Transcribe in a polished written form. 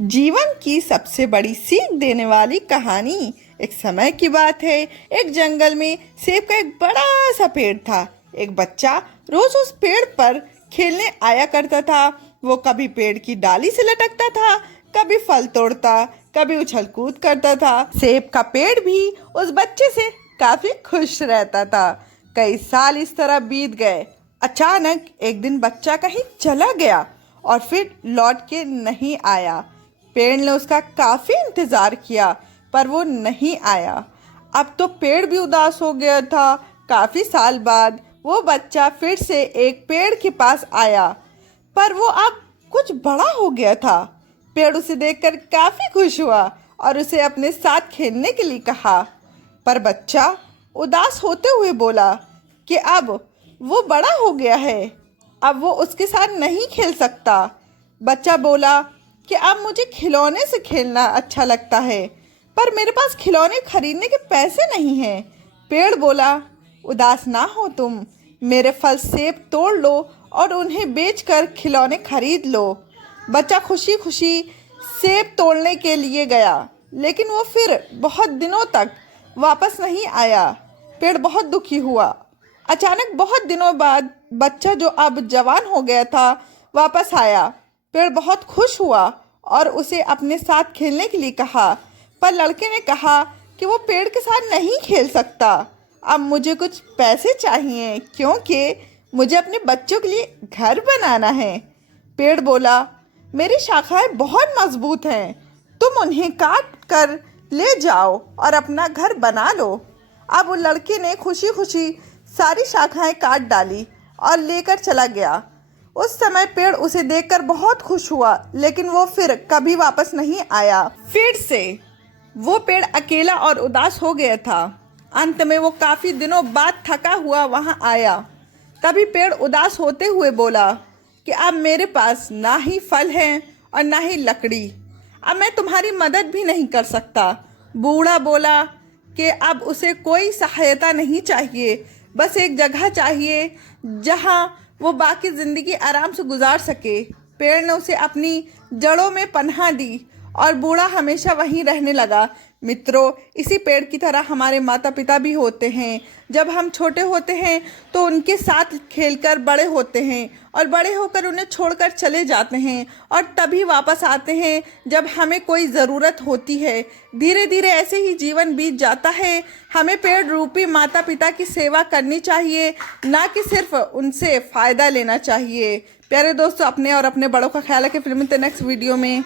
जीवन की सबसे बड़ी सीख देने वाली कहानी। एक समय की बात है, एक जंगल में सेब का एक बड़ा सा पेड़ था। एक बच्चा रोज उस पेड़ पर खेलने आया करता था। वो कभी पेड़ की डाली से लटकता था, कभी फल तोड़ता, कभी उछल कूद करता था। सेब का पेड़ भी उस बच्चे से काफी खुश रहता था। कई साल इस तरह बीत गए। अचानक एक दिन बच्चा कहीं चला गया और फिर लौट के नहीं आया। पेड़ ने उसका काफी इंतजार किया पर वो नहीं आया। अब तो पेड़ भी उदास हो गया था। काफी साल बाद वो बच्चा फिर से एक पेड़ के पास आया, पर वो अब कुछ बड़ा हो गया था। पेड़ उसे देखकर काफी खुश हुआ और उसे अपने साथ खेलने के लिए कहा, पर बच्चा उदास होते हुए बोला कि अब वो बड़ा हो गया है, अब वो उसके साथ नहीं खेल सकता। बच्चा बोला कि अब मुझे खिलौने से खेलना अच्छा लगता है, पर मेरे पास खिलौने खरीदने के पैसे नहीं हैं। पेड़ बोला, उदास ना हो तुम, मेरे फल सेब तोड़ लो और उन्हें बेचकर खिलौने खरीद लो। बच्चा खुशी खुशी सेब तोड़ने के लिए गया, लेकिन वो फिर बहुत दिनों तक वापस नहीं आया। पेड़ बहुत दुखी हुआ। अचानक बहुत दिनों बाद बच्चा, जो अब जवान हो गया था, वापस आया। पेड़ बहुत खुश हुआ और उसे अपने साथ खेलने के लिए कहा, पर लड़के ने कहा कि वो पेड़ के साथ नहीं खेल सकता। अब मुझे कुछ पैसे चाहिए क्योंकि मुझे अपने बच्चों के लिए घर बनाना है। पेड़ बोला, मेरी शाखाएं बहुत मजबूत हैं, तुम उन्हें काट कर ले जाओ और अपना घर बना लो। अब वो लड़के ने खुशी खुशी सारी शाखाएं काट डाली और लेकर चला गया। उस समय पेड़ उसे देखकर बहुत खुश हुआ, लेकिन वो फिर कभी वापस नहीं आया। फिर से वो पेड़ अकेला और उदास हो गया था। अंत में वो काफी दिनों बाद थका हुआ वहां आया। तभी पेड़ उदास होते हुए बोला कि अब मेरे पास ना ही फल है और ना ही लकड़ी, अब मैं तुम्हारी मदद भी नहीं कर सकता। बूढ़ा बोला कि अब उसे कोई सहायता नहीं चाहिए, बस एक जगह चाहिए जहां वो बाकी ज़िंदगी आराम से गुजार सके। पेड़ ने उसे अपनी जड़ों में पनाह दी और बूढ़ा हमेशा वहीं रहने लगा। मित्रों, इसी पेड़ की तरह हमारे माता पिता भी होते हैं। जब हम छोटे होते हैं तो उनके साथ खेलकर बड़े होते हैं और बड़े होकर उन्हें छोड़कर चले जाते हैं और तभी वापस आते हैं जब हमें कोई ज़रूरत होती है। धीरे धीरे ऐसे ही जीवन बीत जाता है। हमें पेड़ रूपी माता पिता की सेवा करनी चाहिए, ना कि सिर्फ उनसे फ़ायदा लेना चाहिए। प्यारे दोस्तों, अपने और अपने बड़ों का ख्याल रखें। फिर मिलते हैं नेक्स्ट वीडियो में।